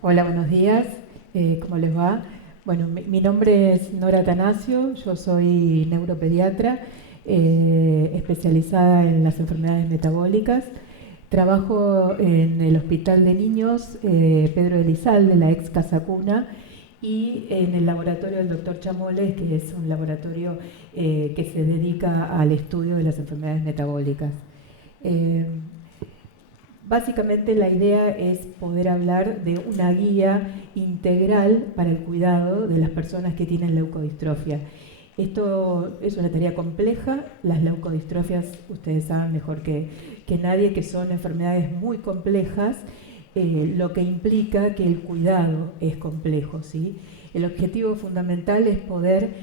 Hola, buenos días. ¿Cómo les va? Bueno, mi nombre es Nora Tanasio, yo soy neuropediatra especializada en las enfermedades metabólicas. Trabajo en el Hospital de Niños Pedro Elizalde, la ex Casa Cuna, y en el laboratorio del doctor Chamoles, que es un laboratorio que se dedica al estudio de las enfermedades metabólicas. Eh, Básicamente la idea es poder hablar de una guía integral para el cuidado de las personas que tienen leucodistrofia. Esto es una tarea compleja, las leucodistrofias, ustedes saben mejor que nadie, que son enfermedades muy complejas, lo que implica que el cuidado es complejo, ¿sí? El objetivo fundamental es poder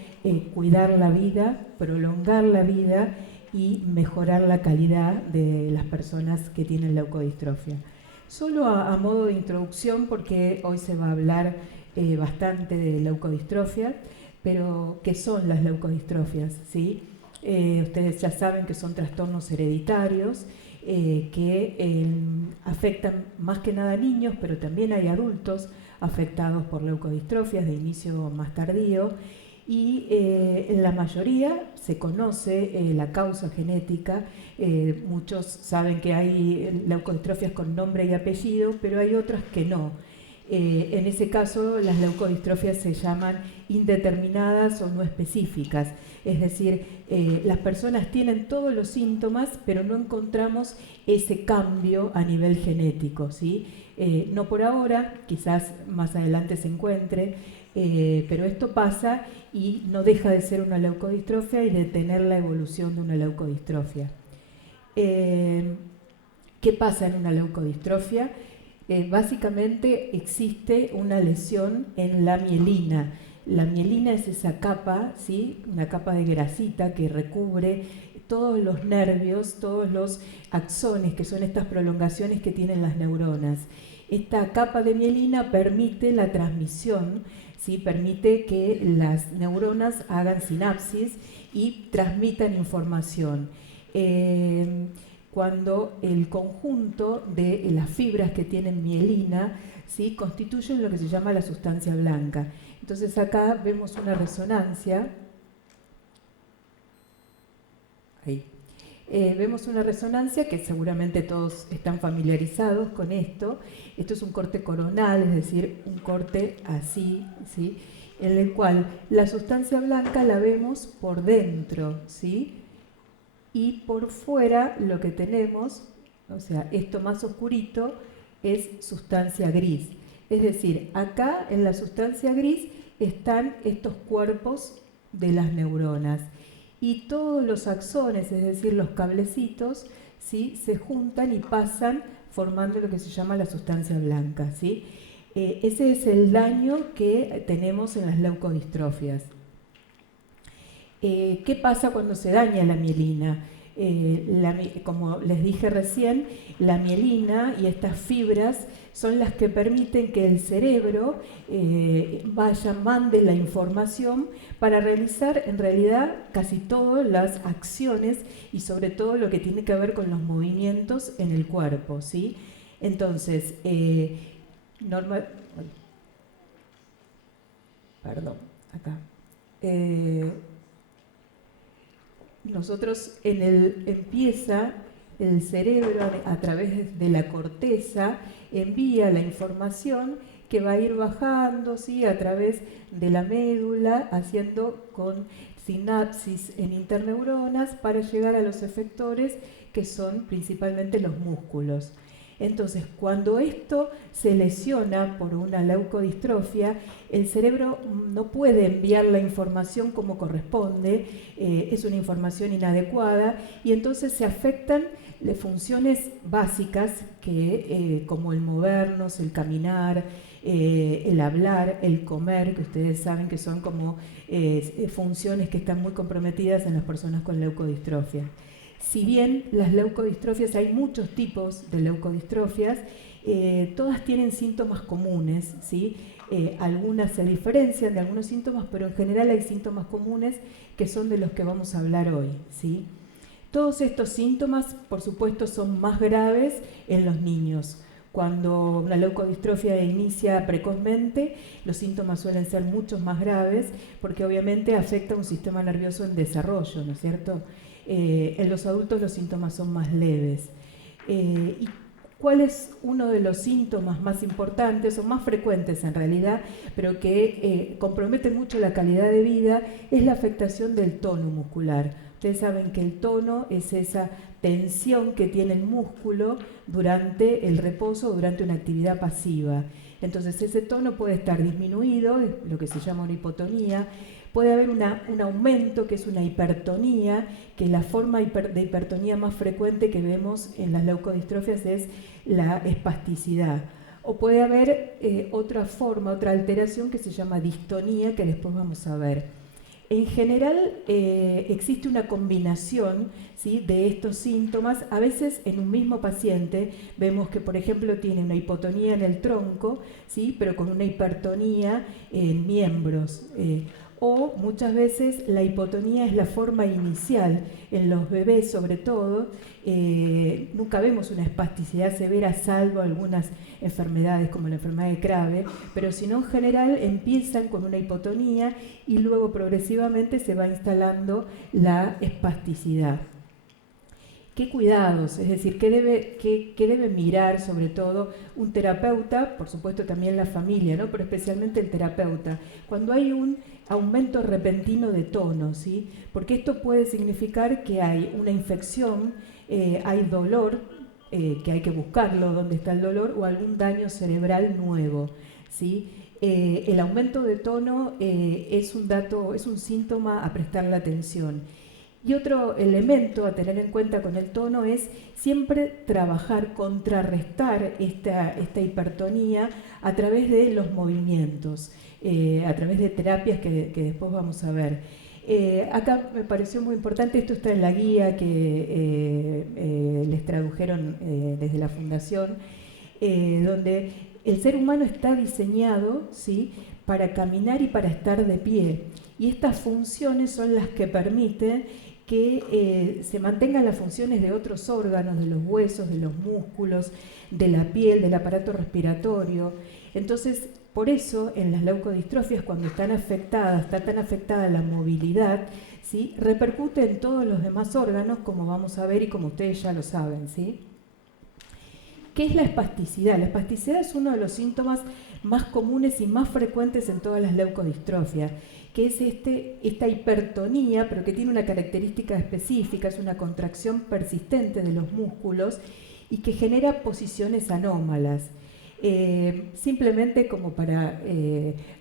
cuidar la vida, prolongar la vida y mejorar la calidad de las personas que tienen leucodistrofia. Solo a modo de introducción, porque hoy se va a hablar bastante de leucodistrofia, pero ¿qué son las leucodistrofias? ¿Sí? Ustedes ya saben que son trastornos hereditarios que afectan más que nada a niños, pero también hay adultos afectados por leucodistrofias de inicio más tardío, y en la mayoría se conoce la causa genética. Muchos saben que hay leucodistrofias con nombre y apellido, pero hay otras que no. En ese caso, las leucodistrofias se llaman indeterminadas o no específicas, es decir, las personas tienen todos los síntomas, pero no encontramos ese cambio a nivel genético, ¿sí? No por ahora, quizás más adelante se encuentre, pero esto pasa y no deja de ser una leucodistrofia y de tener la evolución de una leucodistrofia. ¿Qué pasa en una leucodistrofia? Básicamente existe una lesión en la mielina. La mielina es esa capa, ¿sí? Una capa de grasita que recubre todos los nervios, todos los axones, que son estas prolongaciones que tienen las neuronas. Esta capa de mielina permite la transmisión, ¿sí? Permite que las neuronas hagan sinapsis y transmitan información. Cuando el conjunto de las fibras que tienen mielina, ¿sí? Constituyen lo que se llama la sustancia blanca. Entonces acá vemos una resonancia. Ahí. Vemos una resonancia que seguramente todos están familiarizados con esto. Esto es un corte coronal, es decir, un corte así, ¿sí? En el cual la sustancia blanca la vemos por dentro, ¿sí? Y por fuera lo que tenemos, o sea, esto más oscurito, es sustancia gris. Es decir, acá en la sustancia gris están estos cuerpos de las neuronas. Y todos los axones, es decir, los cablecitos, ¿sí? Se juntan y pasan formando lo que se llama la sustancia blanca, ¿sí? Ese es el daño que tenemos en las leucodistrofias. ¿Qué pasa cuando se daña la mielina? Como les dije recién, la mielina y estas fibras son las que permiten que el cerebro mande la información para realizar en realidad casi todas las acciones y sobre todo lo que tiene que ver con los movimientos en el cuerpo, ¿sí? Entonces, perdón, acá. Nosotros empieza el cerebro a través de la corteza, envía la información que va a ir bajando, ¿sí? A través de la médula, haciendo con sinapsis en interneuronas para llegar a los efectores, que son principalmente los músculos. Entonces, cuando esto se lesiona por una leucodistrofia, el cerebro no puede enviar la información como corresponde, es una información inadecuada, y entonces se afectan las funciones básicas como el movernos, el caminar, el hablar, el comer, que ustedes saben que son como funciones que están muy comprometidas en las personas con leucodistrofia. Si bien las leucodistrofias, hay muchos tipos de leucodistrofias, todas tienen síntomas comunes, ¿sí? Algunas se diferencian de algunos síntomas, pero en general hay síntomas comunes que son de los que vamos a hablar hoy, ¿sí? Todos estos síntomas, por supuesto, son más graves en los niños. Cuando una leucodistrofia inicia precozmente, los síntomas suelen ser mucho más graves porque obviamente afecta a un sistema nervioso en desarrollo, ¿no es cierto? En los adultos los síntomas son más leves. ¿Y cuál es uno de los síntomas más importantes o más frecuentes en realidad, pero que comprometen mucho la calidad de vida? Es la afectación del tono muscular. Ustedes saben que el tono es esa tensión que tiene el músculo durante el reposo o durante una actividad pasiva. Entonces ese tono puede estar disminuido, lo que se llama una hipotonía. Puede haber un aumento, que es una hipertonía, que la forma de hipertonía más frecuente que vemos en las leucodistrofias es la espasticidad. O puede haber otra forma, otra alteración que se llama distonía, que después vamos a ver. En general existe una combinación, ¿sí?, de estos síntomas. A veces en un mismo paciente vemos que, por ejemplo, tiene una hipotonía en el tronco, ¿sí?, pero con una hipertonía en miembros. O muchas veces la hipotonía es la forma inicial, en los bebés sobre todo. Nunca vemos una espasticidad severa, salvo algunas enfermedades como la enfermedad de Krabbe, pero si no, en general empiezan con una hipotonía y luego progresivamente se va instalando la espasticidad. ¿Qué cuidados? Es decir, ¿qué debe mirar sobre todo un terapeuta? Por supuesto también la familia, ¿no?, pero especialmente el terapeuta. Cuando hay un aumento repentino de tono, ¿sí?, porque esto puede significar que hay una infección, hay dolor, que hay que buscarlo, dónde está el dolor, o algún daño cerebral nuevo, ¿sí? El aumento de tono es un síntoma a prestarle atención. Y otro elemento a tener en cuenta con el tono es siempre trabajar, contrarrestar esta hipertonía a través de los movimientos, a través de terapias que después vamos a ver. Acá me pareció muy importante, esto está en la guía que les tradujeron desde la Fundación, donde el ser humano está diseñado, ¿sí?, para caminar y para estar de pie. Y estas funciones son las que permiten que se mantengan las funciones de otros órganos, de los huesos, de los músculos, de la piel, del aparato respiratorio. Entonces, por eso en las leucodistrofias, cuando está tan afectada la movilidad, ¿sí?, repercute en todos los demás órganos, como vamos a ver y como ustedes ya lo saben, ¿sí? ¿Qué es la espasticidad? La espasticidad es uno de los síntomas más comunes y más frecuentes en todas las leucodistrofias, que es esta hipertonía, pero que tiene una característica específica, es una contracción persistente de los músculos y que genera posiciones anómalas. Simplemente como para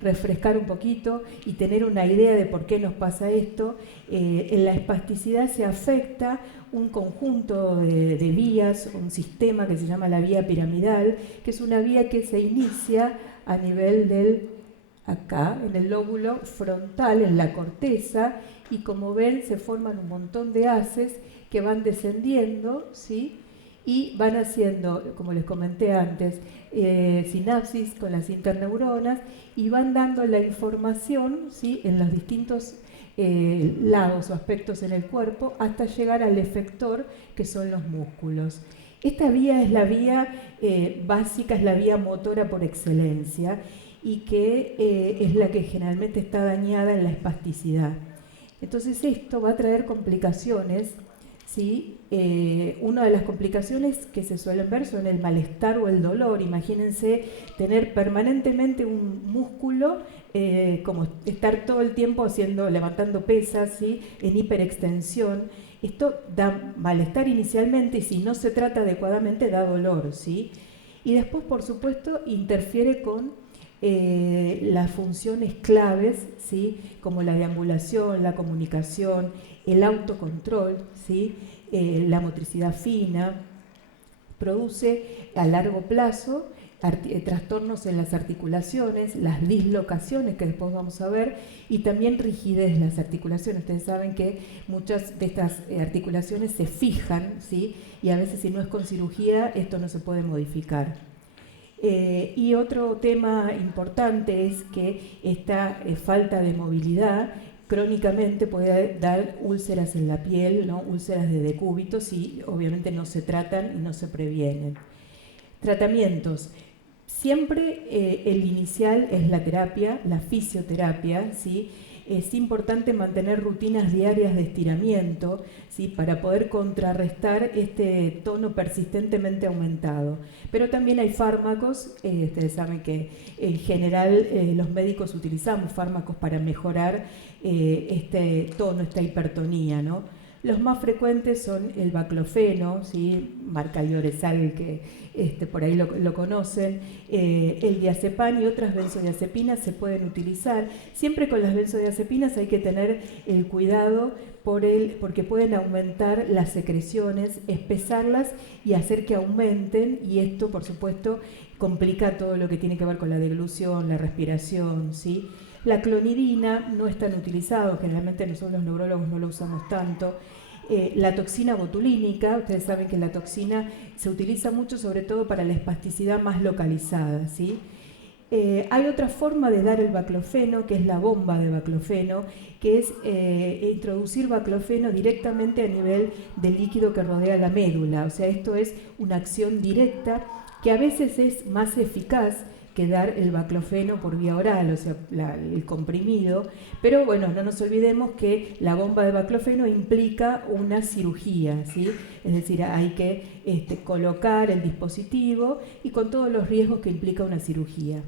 refrescar un poquito y tener una idea de por qué nos pasa esto, en la espasticidad se afecta un conjunto de vías, un sistema que se llama la vía piramidal, que es una vía que se inicia a nivel acá, en el lóbulo frontal, en la corteza, y como ven se forman un montón de haces que van descendiendo, ¿sí?, y van haciendo, como les comenté antes, sinapsis con las interneuronas y van dando la información, ¿sí?, en los distintos lados o aspectos en el cuerpo hasta llegar al efector, que son los músculos. Esta vía es la vía básica, es la vía motora por excelencia y que es la que generalmente está dañada en la espasticidad. Entonces esto va a traer complicaciones, ¿sí? Una de las complicaciones que se suelen ver son el malestar o el dolor. Imagínense tener permanentemente un músculo, como estar todo el tiempo levantando pesas, ¿sí?, en hiperextensión. Esto da malestar inicialmente y si no se trata adecuadamente da dolor, ¿sí? Y después, por supuesto, interfiere con las funciones claves, ¿sí?, como la deambulación, la comunicación, el autocontrol, ¿sí?, la motricidad fina. Produce a largo plazo trastornos en las articulaciones, las dislocaciones, que después vamos a ver, y también rigidez de las articulaciones. Ustedes saben que muchas de estas articulaciones se fijan, ¿sí?, y a veces si no es con cirugía esto no se puede modificar. Y otro tema importante es que esta falta de movilidad crónicamente puede dar úlceras en la piel, ¿no?, úlceras de decúbito, si obviamente no se tratan y no se previenen. Tratamientos. Siempre el inicial es la terapia, la fisioterapia, ¿sí? Es importante mantener rutinas diarias de estiramiento, ¿sí? Para poder contrarrestar este tono persistentemente aumentado. Pero también hay fármacos, ustedes saben que en general los médicos utilizamos fármacos para mejorar este tono, esta hipertonía, ¿no? Los más frecuentes son el baclofeno, ¿sí? Marca Lioresal, que por ahí lo conocen, el diazepam y otras benzodiazepinas se pueden utilizar. Siempre con las benzodiazepinas hay que tener el cuidado porque pueden aumentar las secreciones, espesarlas y hacer que aumenten, y esto, por supuesto, complica todo lo que tiene que ver con la deglución, la respiración, ¿sí? La clonidina no es tan utilizado, generalmente nosotros los neurólogos no lo usamos tanto. La toxina botulínica, ustedes saben que la toxina se utiliza mucho sobre todo para la espasticidad más localizada, ¿sí? Hay otra forma de dar el baclofeno, que es la bomba de baclofeno, que es introducir baclofeno directamente a nivel del líquido que rodea la médula. O sea, esto es una acción directa que a veces es más eficaz que dar el baclofeno por vía oral, o sea, el comprimido, pero bueno, no nos olvidemos que la bomba de baclofeno implica una cirugía, ¿sí? Es decir, hay que colocar el dispositivo y con todos los riesgos que implica una cirugía.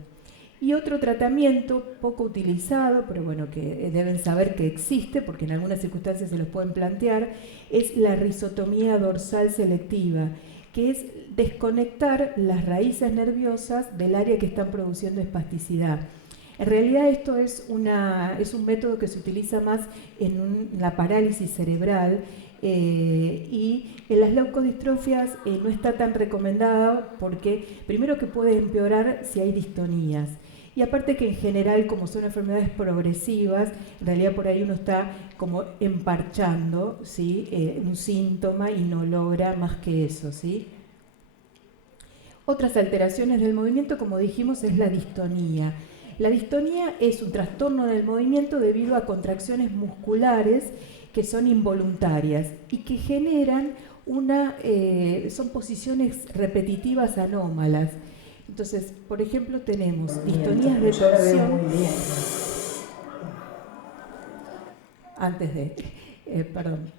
Y otro tratamiento poco utilizado, pero bueno, que deben saber que existe, porque en algunas circunstancias se los pueden plantear, es la rizotomía dorsal selectiva, que es desconectar las raíces nerviosas del área que están produciendo espasticidad. En realidad esto es un método que se utiliza más en la parálisis cerebral y en las leucodistrofias no está tan recomendado porque primero que puede empeorar si hay distonías. Y aparte que en general, como son enfermedades progresivas, en realidad por ahí uno está como emparchando, ¿sí? Un síntoma y no logra más que eso, ¿sí? Otras alteraciones del movimiento, como dijimos, es la distonía. La distonía es un trastorno del movimiento debido a contracciones musculares que son involuntarias y que generan son posiciones repetitivas anómalas. Entonces, por ejemplo, tenemos distonías de torsión.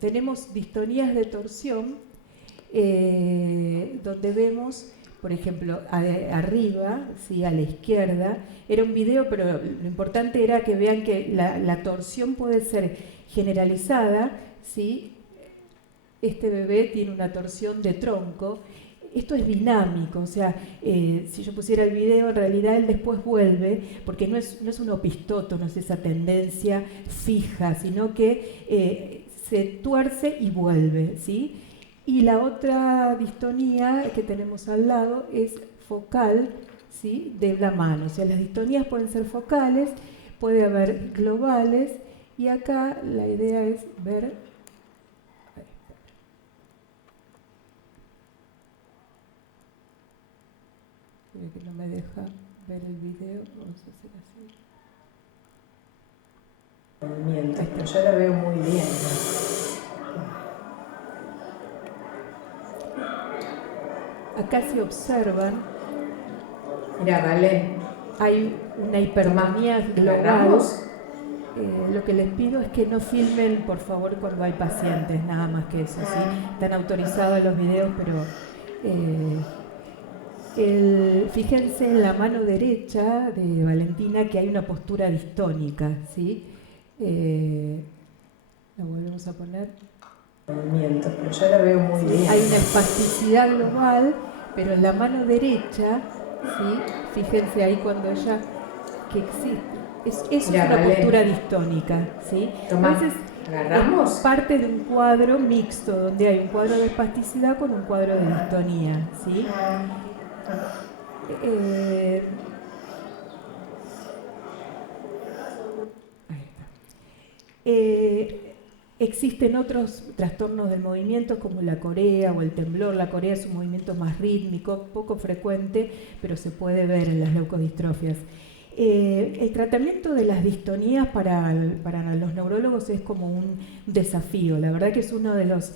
Tenemos distonías de torsión donde vemos, por ejemplo, arriba, ¿sí? A la izquierda, era un video, pero lo importante era que vean que la torsión puede ser generalizada, ¿sí? Este bebé tiene una torsión de tronco. Esto es dinámico, o sea, si yo pusiera el video, en realidad él después vuelve, porque no es un opistoto, no es esa tendencia fija, sino que se tuerce y vuelve, ¿sí? Y la otra distonía que tenemos al lado es focal, ¿sí? De la mano, o sea, las distonías pueden ser focales, puede haber globales, y acá la idea es ver... que no me deja ver el video, vamos a hacer así. Movimiento, yo la veo muy bien. Acá se observan, mira, vale, hay una hipertonía global. Lo que les pido es que no filmen, por favor, cuando hay pacientes, nada más que eso, ¿sí? Están autorizados los videos, pero... fíjense en la mano derecha de Valentina que hay una postura distónica, ¿sí? La volvemos a poner. Movimiento, pero yo la veo muy bien. Hay una espasticidad global, pero en la mano derecha, ¿sí? Fíjense ahí cuando ella que existe. Eso es una postura distónica, ¿sí? Toma, a veces agarramos. es parte de un cuadro mixto, donde hay un cuadro de espasticidad con un cuadro de distonía, ¿sí? Existen otros trastornos del movimiento como la corea o el temblor. La corea es un movimiento más rítmico, poco frecuente, pero se puede ver en las leucodistrofias. El tratamiento de las distonías para los neurólogos es como un desafío. La verdad que es uno de los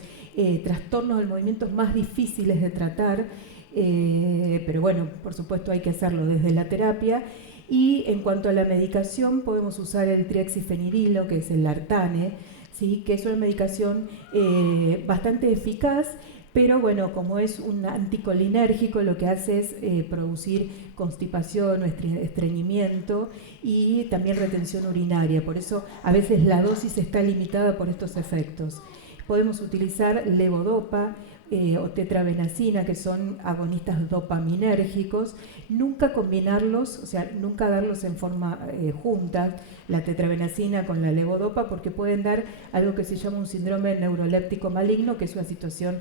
trastornos del movimiento más difíciles de tratar. pero bueno, por supuesto hay que hacerlo desde la terapia. Y en cuanto a la medicación, podemos usar el triaxifenidilo, que es el Lartane, ¿sí? Que es una medicación bastante eficaz, pero bueno, como es un anticolinérgico, lo que hace es producir constipación o estreñimiento y también retención urinaria. Por eso a veces la dosis está limitada por estos efectos. Podemos utilizar levodopa o tetrabenazina, que son agonistas dopaminérgicos. Nunca combinarlos, o sea, nunca darlos en forma junta, la tetrabenazina con la levodopa, porque pueden dar algo que se llama un síndrome neuroléptico maligno, que es una situación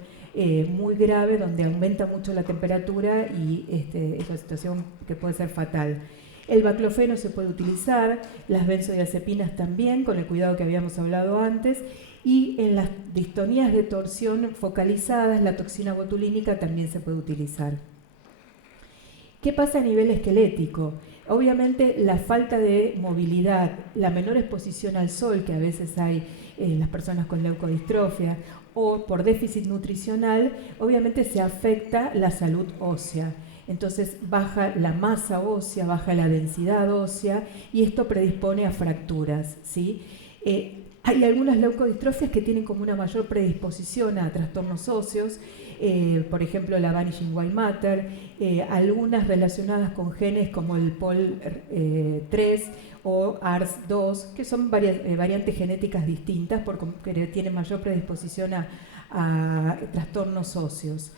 muy grave donde aumenta mucho la temperatura y es una situación que puede ser fatal. El baclofeno se puede utilizar, las benzodiazepinas también, con el cuidado que habíamos hablado antes, y en las distonías de torsión focalizadas, la toxina botulínica también se puede utilizar. ¿Qué pasa a nivel esquelético? Obviamente la falta de movilidad, la menor exposición al sol que a veces hay en las personas con leucodistrofia o por déficit nutricional, obviamente se afecta la salud ósea. Entonces baja la masa ósea, baja la densidad ósea y esto predispone a fracturas, ¿sí? Hay algunas leucodistrofias que tienen como una mayor predisposición a trastornos óseos, por ejemplo la Vanishing White Matter, algunas relacionadas con genes como el POL3 o ARS2, que son variantes genéticas distintas porque tienen mayor predisposición a trastornos óseos.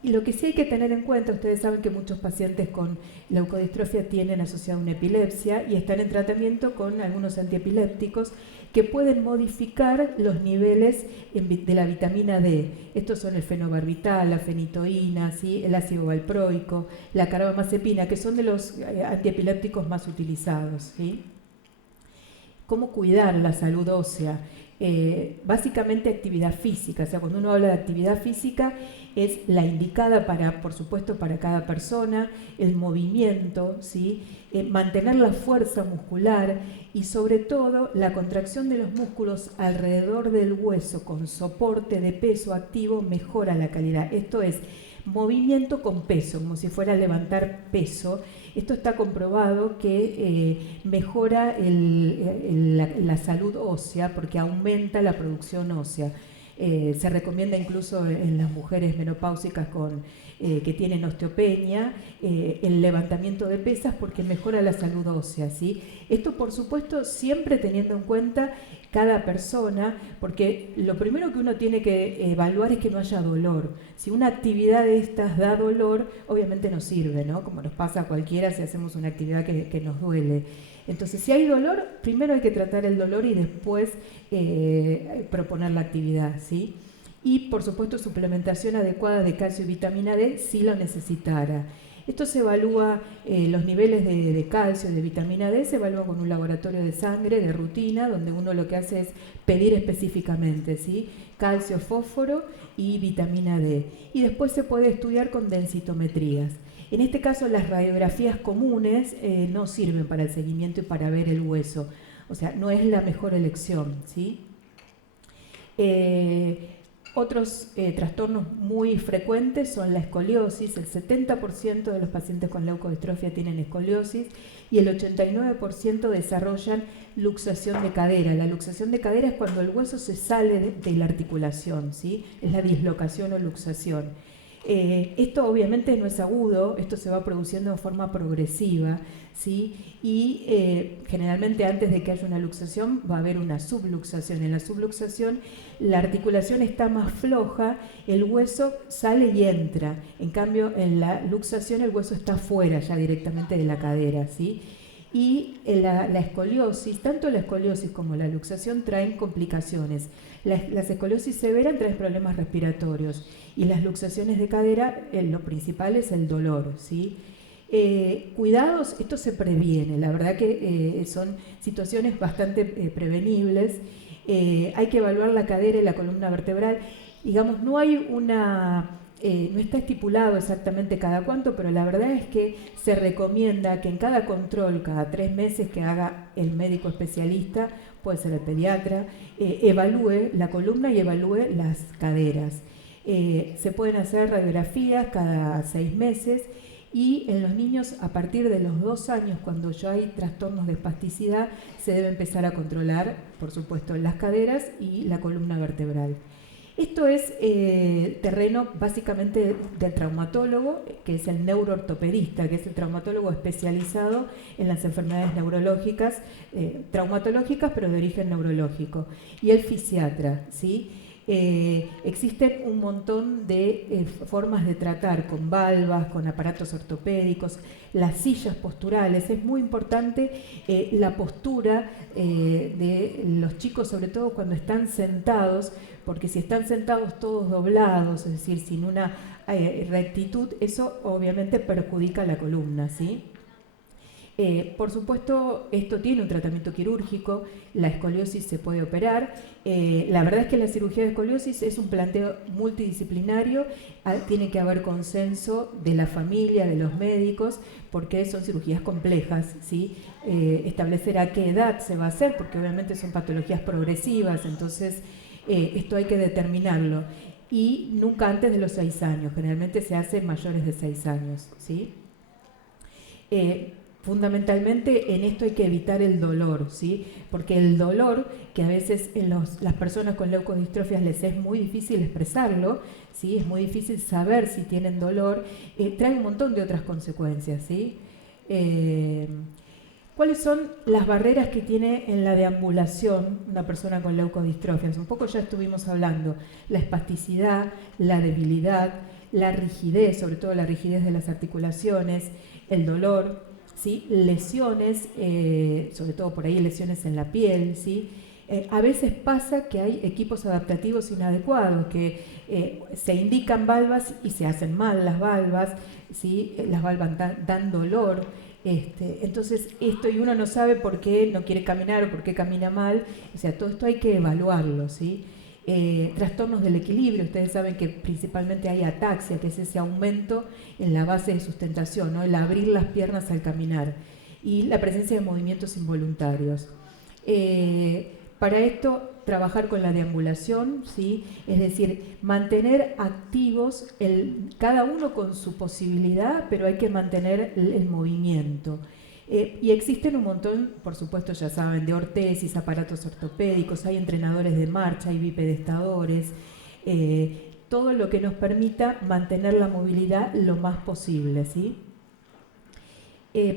Y lo que sí hay que tener en cuenta, ustedes saben que muchos pacientes con leucodistrofia tienen asociada una epilepsia y están en tratamiento con algunos antiepilépticos que pueden modificar los niveles de la vitamina D. Estos son el fenobarbital, la fenitoína, ¿sí? El ácido valproico, la carbamazepina, que son de los antiepilépticos más utilizados, ¿sí? ¿Cómo cuidar la salud ósea? Básicamente actividad física, o sea, cuando uno habla de actividad física es la indicada para, por supuesto, para cada persona, el movimiento, ¿sí? Mantener la fuerza muscular y sobre todo la contracción de los músculos alrededor del hueso con soporte de peso activo mejora la calidad. Esto es movimiento con peso, como si fuera levantar peso. Esto está comprobado que mejora la salud ósea porque aumenta la producción ósea. Se recomienda incluso en las mujeres menopáusicas que tienen osteopenia el levantamiento de pesas porque mejora la salud ósea, ¿sí? Esto, por supuesto, siempre teniendo en cuenta cada persona, porque lo primero que uno tiene que evaluar es que no haya dolor. Si una actividad de estas da dolor, obviamente no sirve, ¿no? Como nos pasa a cualquiera si hacemos una actividad que nos duele. Entonces, si hay dolor, primero hay que tratar el dolor y después proponer la actividad, ¿sí? Y, por supuesto, suplementación adecuada de calcio y vitamina D si lo necesitara. Esto se evalúa, los niveles de calcio y de vitamina D se evalúan con un laboratorio de sangre de rutina, donde uno lo que hace es pedir específicamente, ¿sí? Calcio, fósforo y vitamina D. Y después se puede estudiar con densitometrías. En este caso, las radiografías comunes no sirven para el seguimiento y para ver el hueso. O sea, no es la mejor elección, ¿sí? Otros trastornos muy frecuentes son la escoliosis. El 70% de los pacientes con leucodistrofia tienen escoliosis y el 89% desarrollan luxación de cadera. La luxación de cadera es cuando el hueso se sale de la articulación, ¿sí? Es la dislocación o luxación. Esto obviamente no es agudo, esto se va produciendo de forma progresiva, ¿sí? Y generalmente antes de que haya una luxación va a haber una subluxación. En la subluxación la articulación está más floja, el hueso sale y entra. En cambio, en la luxación el hueso está fuera ya directamente de la cadera, ¿sí? Y la escoliosis, tanto la escoliosis como la luxación traen complicaciones. Las escoliosis severas traen problemas respiratorios y las luxaciones de cadera, lo principal es el dolor, ¿sí? Cuidados, esto se previene, la verdad que son situaciones bastante prevenibles. Hay que evaluar la cadera y la columna vertebral. Digamos, no hay no está estipulado exactamente cada cuánto, pero la verdad es que se recomienda que en cada control, cada 3 meses que haga el médico especialista, puede ser el pediatra, evalúe la columna y evalúe las caderas. Se pueden hacer radiografías cada 6 meses y en los niños a partir de los 2 años, cuando ya hay trastornos de espasticidad, se debe empezar a controlar, por supuesto, las caderas y la columna vertebral. Esto es terreno básicamente del traumatólogo, que es el neuroortopedista, que es el traumatólogo especializado en las enfermedades neurológicas, traumatológicas, pero de origen neurológico, y el fisiatra, ¿sí? Existen un montón de formas de tratar con valvas, con aparatos ortopédicos, las sillas posturales. Es muy importante la postura de los chicos, sobre todo cuando están sentados, porque si están sentados todos doblados, es decir, sin una rectitud, eso obviamente perjudica la columna, ¿sí? Por supuesto, esto tiene un tratamiento quirúrgico, la escoliosis se puede operar. La verdad es que la cirugía de escoliosis es un planteo multidisciplinario, tiene que haber consenso de la familia, de los médicos, porque son cirugías complejas, ¿sí? Establecer a qué edad se va a hacer, porque obviamente son patologías progresivas, entonces esto hay que determinarlo. Y nunca antes de los 6 años, generalmente se hace mayores de 6 años, ¿sí? Fundamentalmente en esto hay que evitar el dolor, ¿sí? Porque el dolor, que a veces en las personas con leucodistrofias les es muy difícil expresarlo, ¿sí? Es muy difícil saber si tienen dolor, trae un montón de otras consecuencias, ¿sí? ¿Cuáles son las barreras que tiene en la deambulación una persona con leucodistrofias? Un poco ya estuvimos hablando, la espasticidad, la debilidad, la rigidez, sobre todo la rigidez de las articulaciones, el dolor, ¿sí? Lesiones, sobre todo por ahí lesiones en la piel, ¿sí? A veces pasa que hay equipos adaptativos inadecuados, que se indican valvas y se hacen mal las valvas, ¿sí? Las valvas dan dolor. Entonces esto, y uno no sabe por qué no quiere caminar o por qué camina mal, o sea, todo esto hay que evaluarlo, ¿sí? Trastornos del equilibrio, ustedes saben que principalmente hay ataxia, que es ese aumento en la base de sustentación, ¿no? El abrir las piernas al caminar, y la presencia de movimientos involuntarios. Para esto, trabajar con la deambulación, ¿sí? Es decir, mantener activos, cada uno con su posibilidad, pero hay que mantener el movimiento. Y existen un montón, por supuesto, ya saben, de ortesis, aparatos ortopédicos, hay entrenadores de marcha, hay bipedestadores, todo lo que nos permita mantener la movilidad lo más posible, ¿sí?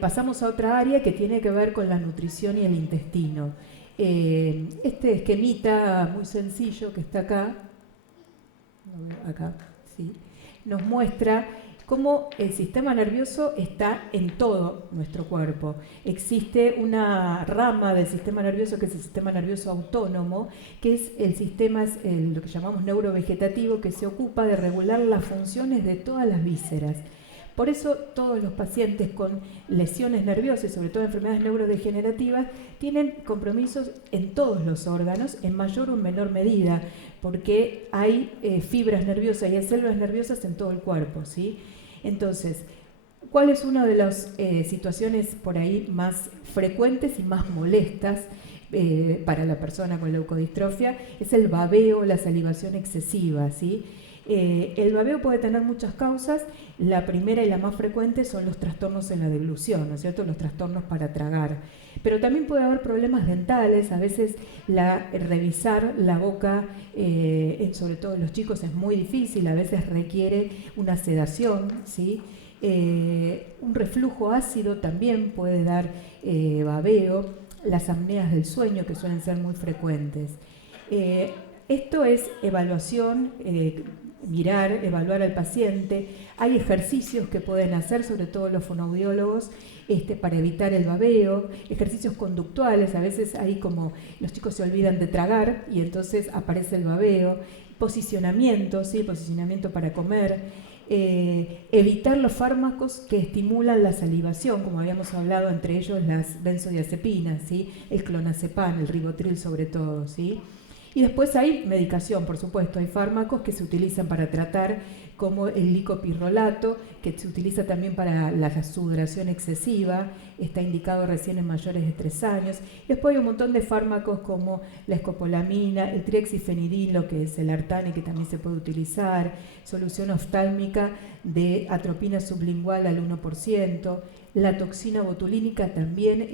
Pasamos a otra área que tiene que ver con la nutrición y el intestino. Este esquemita muy sencillo que está acá, ¿sí? Nos muestra cómo el sistema nervioso está en todo nuestro cuerpo. Existe una rama del sistema nervioso que es el sistema nervioso autónomo, que es el sistema, lo que llamamos neurovegetativo, que se ocupa de regular las funciones de todas las vísceras. Por eso todos los pacientes con lesiones nerviosas, sobre todo enfermedades neurodegenerativas, tienen compromisos en todos los órganos, en mayor o menor medida, porque hay fibras nerviosas y hay células nerviosas en todo el cuerpo, ¿sí? Entonces, ¿cuál es una de las situaciones por ahí más frecuentes y más molestas para la persona con leucodistrofia? Es el babeo, la salivación excesiva, ¿sí? El babeo puede tener muchas causas. La primera y la más frecuente son los trastornos en la deglución, ¿no es cierto? Los trastornos para tragar. Pero también puede haber problemas dentales. A veces revisar la boca, sobre todo en los chicos, es muy difícil. A veces requiere una sedación, ¿sí? Un reflujo ácido también puede dar babeo. Las apneas del sueño, que suelen ser muy frecuentes. Esto es evaluación, evaluar al paciente. Hay ejercicios que pueden hacer, sobre todo los fonoaudiólogos, para evitar el babeo, ejercicios conductuales. A veces hay como los chicos se olvidan de tragar y entonces aparece el babeo. Posicionamiento, ¿sí? Posicionamiento para comer. Evitar los fármacos que estimulan la salivación, como habíamos hablado, entre ellos las benzodiazepinas, ¿sí? El clonazepam, el ribotril sobre todo, ¿sí? Y después hay medicación, por supuesto, hay fármacos que se utilizan para tratar como el licopirrolato, que se utiliza también para la sudoración excesiva, está indicado recién en mayores de 3 años. Después hay un montón de fármacos como la escopolamina, el triexifenidilo, que es el Artane, que también se puede utilizar, solución oftálmica de atropina sublingual al 1%, la toxina botulínica también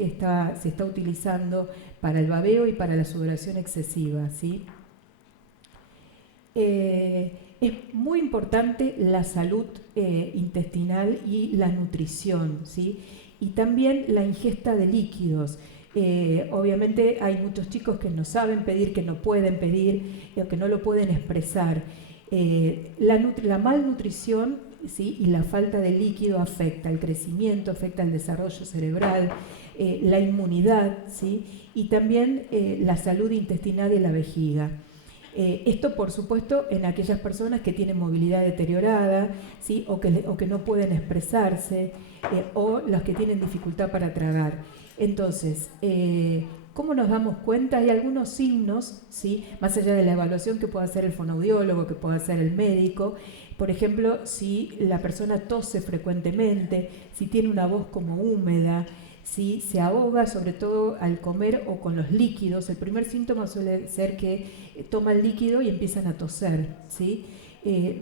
se está utilizando para el babeo y para la sudoración excesiva, ¿sí? Es muy importante la salud intestinal y la nutrición, ¿sí? Y también la ingesta de líquidos. Obviamente hay muchos chicos que no saben pedir, que no pueden pedir, o que no lo pueden expresar. La malnutrición, ¿sí? Y la falta de líquido afecta el crecimiento, afecta el desarrollo cerebral, la inmunidad, ¿sí? Y también la salud intestinal de la vejiga. Esto, por supuesto, en aquellas personas que tienen movilidad deteriorada, ¿sí? o que no pueden expresarse, o las que tienen dificultad para tragar. Entonces, ¿cómo nos damos cuenta? Hay algunos signos, ¿sí? Más allá de la evaluación que pueda hacer el fonoaudiólogo, que pueda hacer el médico. Por ejemplo, si la persona tose frecuentemente, si tiene una voz como húmeda, si se ahoga, sobre todo al comer o con los líquidos. El primer síntoma suele ser que toma el líquido y empiezan a toser, ¿sí?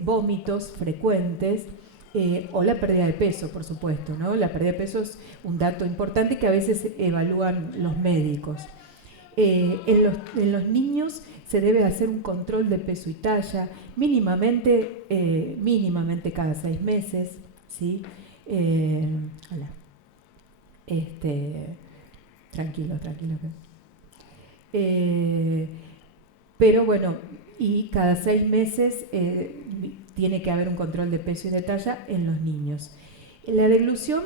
Vómitos frecuentes, o la pérdida de peso, por supuesto, ¿no? La pérdida de peso es un dato importante que a veces evalúan los médicos. En los niños se debe hacer un control de peso y talla, mínimamente cada 6 meses, ¿sí? Hola. Tranquilo. Pero bueno, y cada 6 meses tiene que haber un control de peso y de talla en los niños. La deglución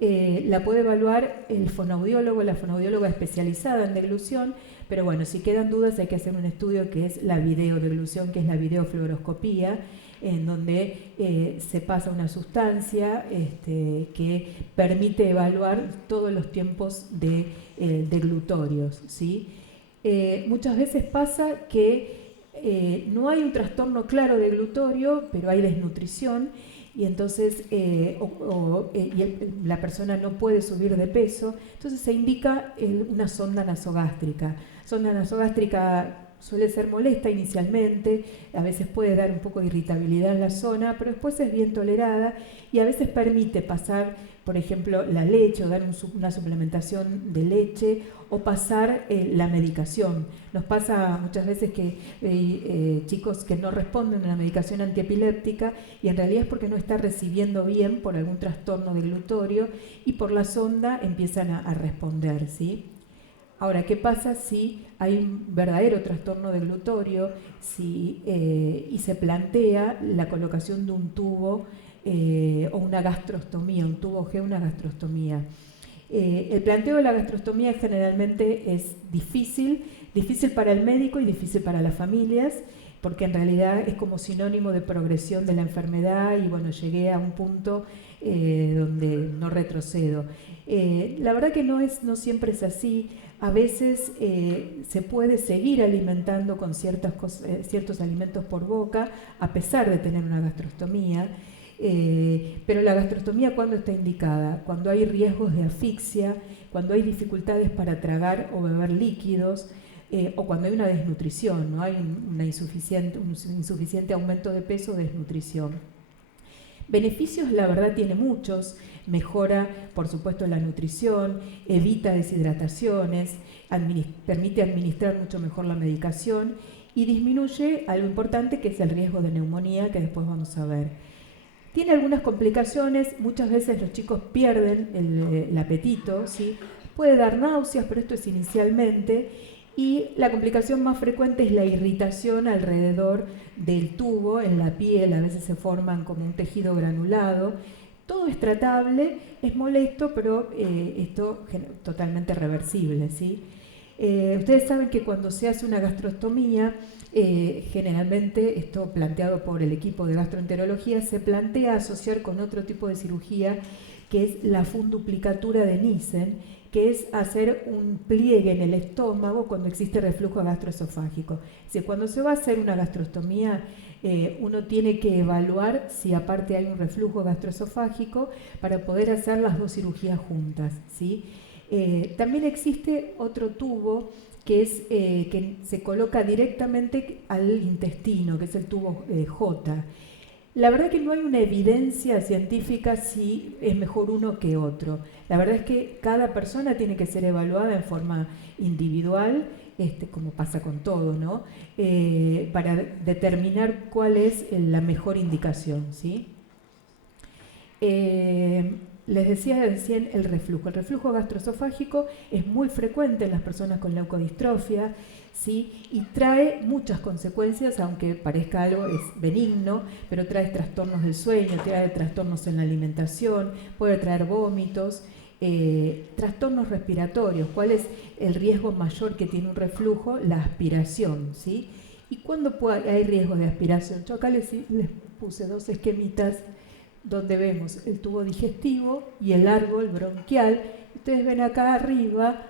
la puede evaluar el fonoaudiólogo, la fonoaudióloga especializada en deglución, pero bueno, si quedan dudas hay que hacer un estudio que es la videodeglución, que es la videofluoroscopía, en donde se pasa una sustancia que permite evaluar todos los tiempos deglutorios, ¿sí? Muchas veces pasa que no hay un trastorno claro deglutorio, pero hay desnutrición, y entonces la persona no puede subir de peso, entonces se indica una sonda nasogástrica. Sonda nasogástrica suele ser molesta inicialmente, a veces puede dar un poco de irritabilidad en la zona, pero después es bien tolerada y a veces permite pasar, por ejemplo, la leche o dar una suplementación de leche o pasar la medicación. Nos pasa muchas veces que chicos que no responden a la medicación antiepiléptica y en realidad es porque no está recibiendo bien por algún trastorno deglutorio y por la sonda empiezan a responder, ¿sí? Ahora, ¿qué pasa si hay un verdadero trastorno deglutorio y se plantea la colocación de un tubo o una gastrostomía, un tubo G, una gastrostomía? El planteo de la gastrostomía generalmente es difícil para el médico y difícil para las familias, porque en realidad es como sinónimo de progresión de la enfermedad y bueno, llegué a un punto donde no retrocedo. La verdad que no siempre es así. A veces se puede seguir alimentando con ciertos alimentos por boca, a pesar de tener una gastrostomía, pero la gastrostomía, ¿cuándo está indicada? Cuando hay riesgos de asfixia, cuando hay dificultades para tragar o beber líquidos, o cuando hay una desnutrición, ¿no? Hay un insuficiente aumento de peso o desnutrición. Beneficios, la verdad, tiene muchos. Mejora, por supuesto, la nutrición, evita deshidrataciones, permite administrar mucho mejor la medicación y disminuye algo importante que es el riesgo de neumonía, que después vamos a ver. Tiene algunas complicaciones, muchas veces los chicos pierden el apetito, ¿sí? Puede dar náuseas, pero esto es inicialmente. Y la complicación más frecuente es la irritación alrededor del tubo, en la piel, a veces se forman como un tejido granulado. Todo es tratable, es molesto, pero esto es totalmente reversible, ¿sí? Ustedes saben que cuando se hace una gastrostomía, generalmente, esto planteado por el equipo de gastroenterología, se plantea asociar con otro tipo de cirugía, que es la funduplicatura de Nissen, que es hacer un pliegue en el estómago cuando existe reflujo gastroesofágico. Es decir, cuando se va a hacer una gastrostomía, Uno tiene que evaluar si aparte hay un reflujo gastroesofágico para poder hacer las dos cirugías juntas, ¿sí? También existe otro tubo que se coloca directamente al intestino, que es el tubo J. La verdad que no hay una evidencia científica si es mejor uno que otro. La verdad es que cada persona tiene que ser evaluada en forma individual, como pasa con todo, ¿no? Para determinar cuál es la mejor indicación, ¿sí? Les decía recién el reflujo. El reflujo gastroesofágico es muy frecuente en las personas con leucodistrofia, ¿sí? Y trae muchas consecuencias, aunque parezca algo es benigno, pero trae trastornos del sueño, trae trastornos en la alimentación, puede traer vómitos, trastornos respiratorios. ¿Cuál es el riesgo mayor que tiene un reflujo? La aspiración, ¿sí? ¿Y cuándo hay riesgo de aspiración? Yo acá les puse dos esquemitas donde vemos el tubo digestivo y el árbol bronquial. Ustedes ven acá arriba,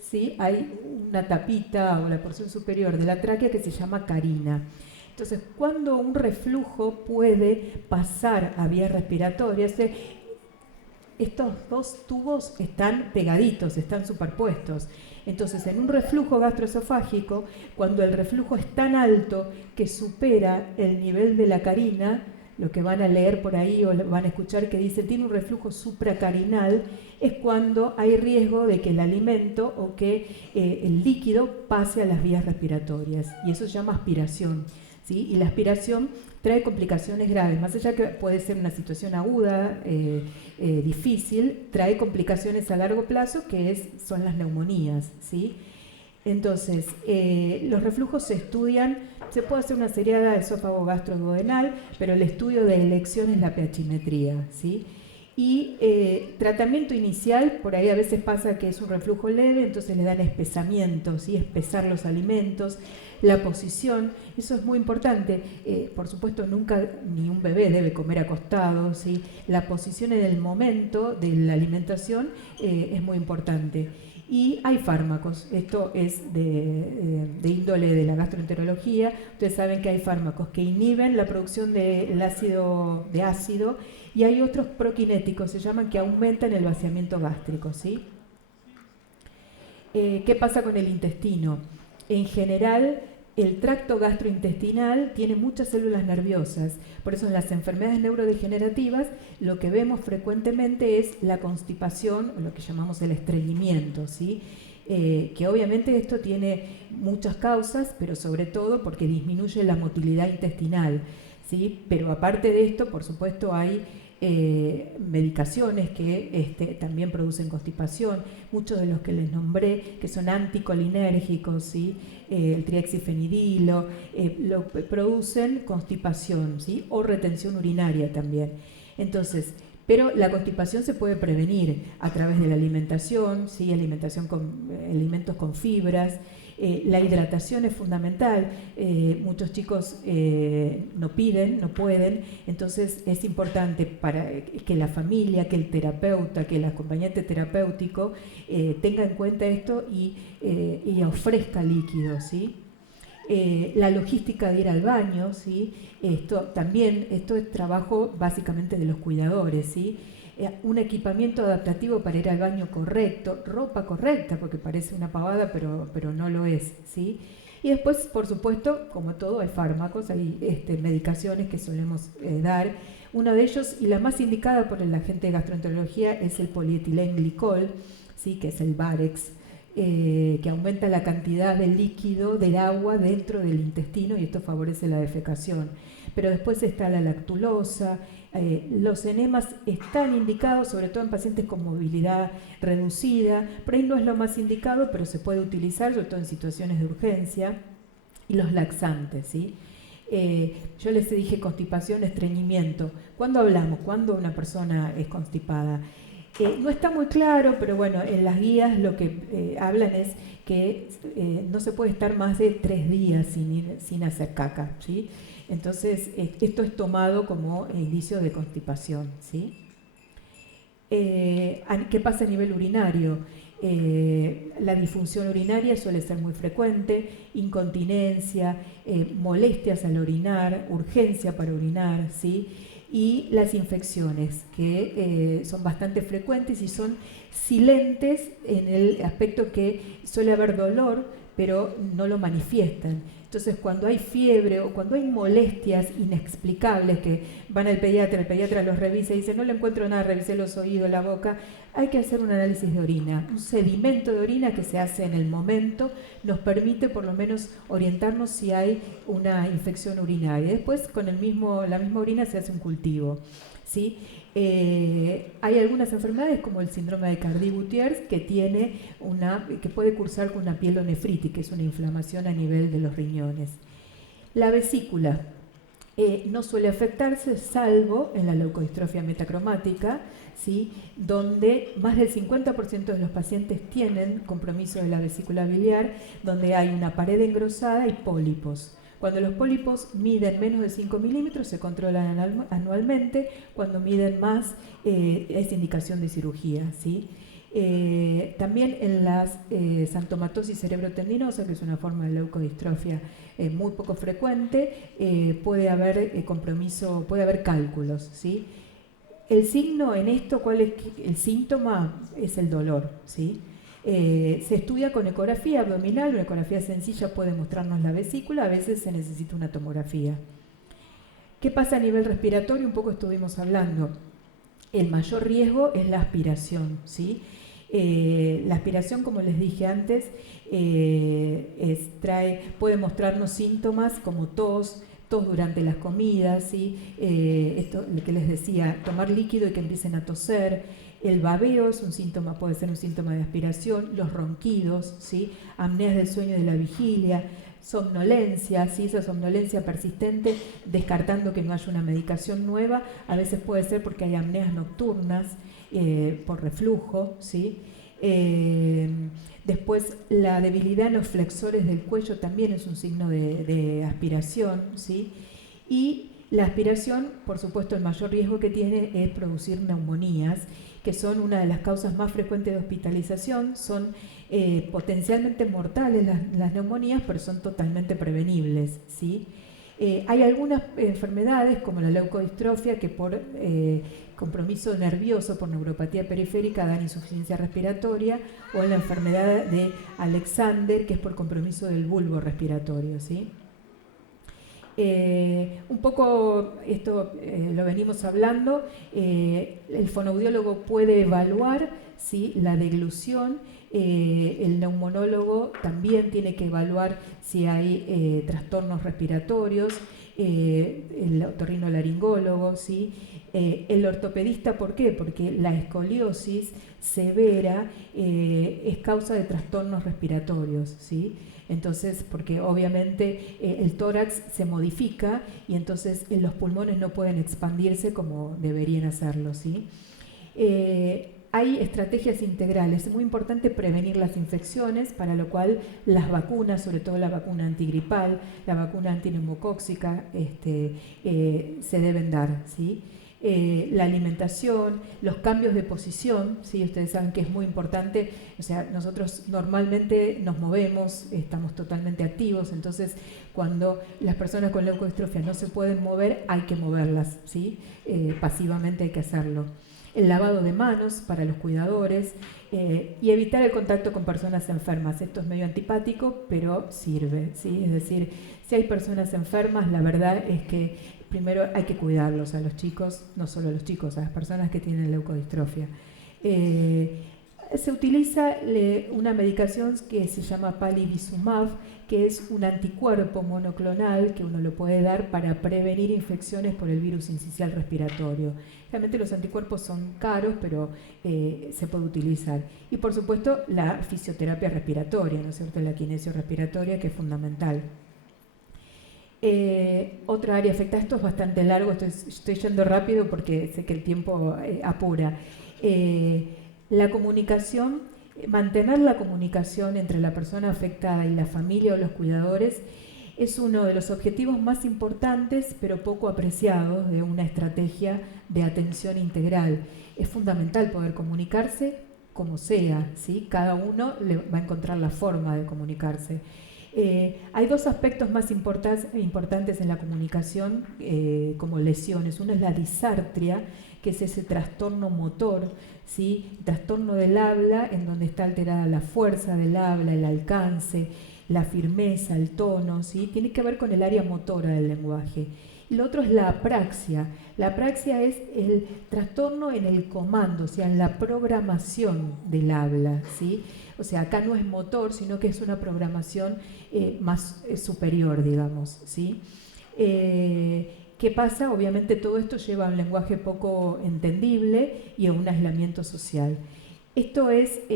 ¿sí? Hay una tapita o la porción superior de la tráquea que se llama carina. Entonces, cuando un reflujo puede pasar a vías respiratorias, estos dos tubos están pegaditos, están superpuestos. Entonces, en un reflujo gastroesofágico, cuando el reflujo es tan alto que supera el nivel de la carina, lo que van a leer por ahí o van a escuchar que dice tiene un reflujo supracarinal, es cuando hay riesgo de que el alimento o que el líquido pase a las vías respiratorias, y eso se llama aspiración, ¿sí? Y la aspiración trae complicaciones graves, más allá que puede ser una situación aguda, difícil, trae complicaciones a largo plazo que son las neumonías, ¿sí? Entonces, los reflujos se estudian, se puede hacer una seriada de esófago gastroduodenal, pero el estudio de elección es la pH-metría, ¿sí? Y tratamiento inicial, por ahí a veces pasa que es un reflujo leve, entonces le dan espesamiento, ¿sí? Espesar los alimentos, la posición, eso es muy importante. Por supuesto, nunca ni un bebé debe comer acostado, ¿sí? La posición en el momento de la alimentación es muy importante. Y hay fármacos, esto es de índole de la gastroenterología. Ustedes saben que hay fármacos que inhiben la producción de ácido, y hay otros prokinéticos, se llaman, que aumentan el vaciamiento gástrico, ¿sí? ¿Qué pasa con el intestino? En general, el tracto gastrointestinal tiene muchas células nerviosas, por eso en las enfermedades neurodegenerativas lo que vemos frecuentemente es la constipación, o lo que llamamos el estreñimiento, ¿sí? Que obviamente esto tiene muchas causas, pero sobre todo porque disminuye la motilidad intestinal, ¿sí? Pero aparte de esto, por supuesto, hay medicaciones que también producen constipación, muchos de los que les nombré, que son anticolinérgicos, ¿sí? El triexifenidilo, producen constipación, ¿sí? O retención urinaria también. Entonces, pero la constipación se puede prevenir a través de la alimentación, ¿sí? Alimentación con alimentos con fibras. La hidratación es fundamental. Muchos chicos no piden, no pueden, entonces es importante para que la familia, que el terapeuta, que el acompañante terapéutico tenga en cuenta esto y ofrezca líquidos, ¿sí? La logística de ir al baño, ¿sí? Esto es trabajo básicamente de los cuidadores, ¿sí? Un equipamiento adaptativo para ir al baño correcto, ropa correcta, porque parece una pavada, pero no lo es, ¿sí? Y después, por supuesto, como todo, hay fármacos, hay medicaciones que solemos dar. Uno de ellos, y la más indicada por la gente de gastroenterología, es el polietilenglicol, ¿sí? Que es el Varex, que aumenta la cantidad de líquido del agua dentro del intestino, y esto favorece la defecación. Pero después está la lactulosa. Los enemas están indicados sobre todo en pacientes con movilidad reducida, por ahí no es lo más indicado, pero se puede utilizar sobre todo en situaciones de urgencia. Y los laxantes, ¿sí? Yo les dije constipación, estreñimiento. ¿Cuándo hablamos? ¿Cuándo una persona es constipada? No está muy claro, pero bueno, en las guías lo que hablan es que no se puede estar más de 3 días sin hacer caca, ¿sí? Entonces, esto es tomado como indicio de constipación, ¿sí? ¿Qué pasa a nivel urinario? La disfunción urinaria suele ser muy frecuente, incontinencia, molestias al orinar, urgencia para orinar, ¿sí? Y las infecciones, que son bastante frecuentes y son silentes en el aspecto que suele haber dolor, pero no lo manifiestan. Entonces, cuando hay fiebre o cuando hay molestias inexplicables que van al pediatra, el pediatra los revisa y dice, no le encuentro nada, revisé los oídos, la boca, hay que hacer un análisis de orina. Un sedimento de orina que se hace en el momento nos permite por lo menos orientarnos si hay una infección urinaria. Después, con la misma orina se hace un cultivo, ¿sí? Hay algunas enfermedades como el síndrome de Cardi-Gutiérrez que puede cursar con una pielonefritis, que es una inflamación a nivel de los riñones. La vesícula no suele afectarse salvo en la leucodistrofia metacromática, ¿sí? Donde más del 50% de los pacientes tienen compromiso de la vesícula biliar, donde hay una pared engrosada y pólipos. Cuando los pólipos miden menos de 5 milímetros se controlan anualmente, cuando miden más es indicación de cirugía, ¿sí? También en la xantomatosis cerebrotendinosa, que es una forma de leucodistrofia muy poco frecuente, puede haber compromiso, puede haber cálculos, ¿sí? El signo en esto, ¿cuál es el síntoma? Es el dolor, ¿sí? Se estudia con ecografía abdominal, una ecografía sencilla puede mostrarnos la vesícula, a veces se necesita una tomografía. ¿Qué pasa a nivel respiratorio? Un poco estuvimos hablando. El mayor riesgo es la aspiración, ¿sí? La aspiración, como les dije antes, puede mostrarnos síntomas como tos durante las comidas, ¿sí? Esto que les decía, tomar líquido y que empiecen a toser. El babeo es un síntoma, puede ser un síntoma de aspiración, los ronquidos, ¿sí? Apneas del sueño y de la vigilia, somnolencia, ¿sí? Esa somnolencia persistente, descartando que no haya una medicación nueva, a veces puede ser porque hay apneas nocturnas por reflujo, ¿sí? Después, la debilidad en los flexores del cuello también es un signo de aspiración, ¿sí? Y la aspiración, por supuesto, el mayor riesgo que tiene es producir neumonías, que son una de las causas más frecuentes de hospitalización. Son potencialmente mortales las neumonías, pero son totalmente prevenibles, ¿sí? Hay algunas enfermedades, como la leucodistrofia, que por compromiso nervioso, por neuropatía periférica, dan insuficiencia respiratoria, o en la enfermedad de Alexander, que es por compromiso del bulbo respiratorio, ¿sí? Un poco esto lo venimos hablando, el fonoaudiólogo puede evaluar, ¿sí? La deglución, el neumonólogo también tiene que evaluar si hay trastornos respiratorios, el otorrinolaringólogo, ¿sí? El ortopedista, ¿por qué? Porque la escoliosis severa es causa de trastornos respiratorios, ¿sí? Entonces, porque obviamente el tórax se modifica y entonces los pulmones no pueden expandirse como deberían hacerlo, ¿sí? Hay estrategias integrales, es muy importante prevenir las infecciones, para lo cual las vacunas, sobre todo la vacuna antigripal, la vacuna antineumocóxica, se deben dar, ¿sí? La alimentación, los cambios de posición, ¿sí? Ustedes saben que es muy importante, o sea, nosotros normalmente nos movemos, estamos totalmente activos, entonces cuando las personas con leucodistrofia no se pueden mover, hay que moverlas, ¿sí? Pasivamente hay que hacerlo. El lavado de manos para los cuidadores y evitar el contacto con personas enfermas. Esto es medio antipático, pero sirve, ¿sí? Es decir, si hay personas enfermas, la verdad es que primero hay que cuidarlos a los chicos, no solo a los chicos, a las personas que tienen leucodistrofia. Se utiliza una medicación que se llama palivizumab, que es un anticuerpo monoclonal que uno lo puede dar para prevenir infecciones por el virus sincicial respiratorio. Realmente los anticuerpos son caros, pero se puede utilizar. Y por supuesto la fisioterapia respiratoria, ¿no es cierto? La kinesio respiratoria, que es fundamental. Otra área afectada, esto es bastante largo, estoy yendo rápido porque sé que el tiempo apura. La comunicación, mantener la comunicación entre la persona afectada y la familia o los cuidadores es uno de los objetivos más importantes, pero poco apreciados, de una estrategia de atención integral. Es fundamental poder comunicarse como sea, ¿sí? Cada uno le va a encontrar la forma de comunicarse. Hay dos aspectos más importantes en la comunicación como lesiones. Uno es la disartria, que es ese trastorno motor, ¿sí? Trastorno del habla, en donde está alterada la fuerza del habla, el alcance, la firmeza, el tono, ¿sí? Tiene que ver con el área motora del lenguaje. Y lo otro es la apraxia. La apraxia es el trastorno en el comando, o sea, en la programación del habla, ¿sí? O sea, acá no es motor, sino que es una programación más superior, digamos, ¿sí? ¿Qué pasa? Obviamente todo esto lleva a un lenguaje poco entendible y a un aislamiento social. Esto es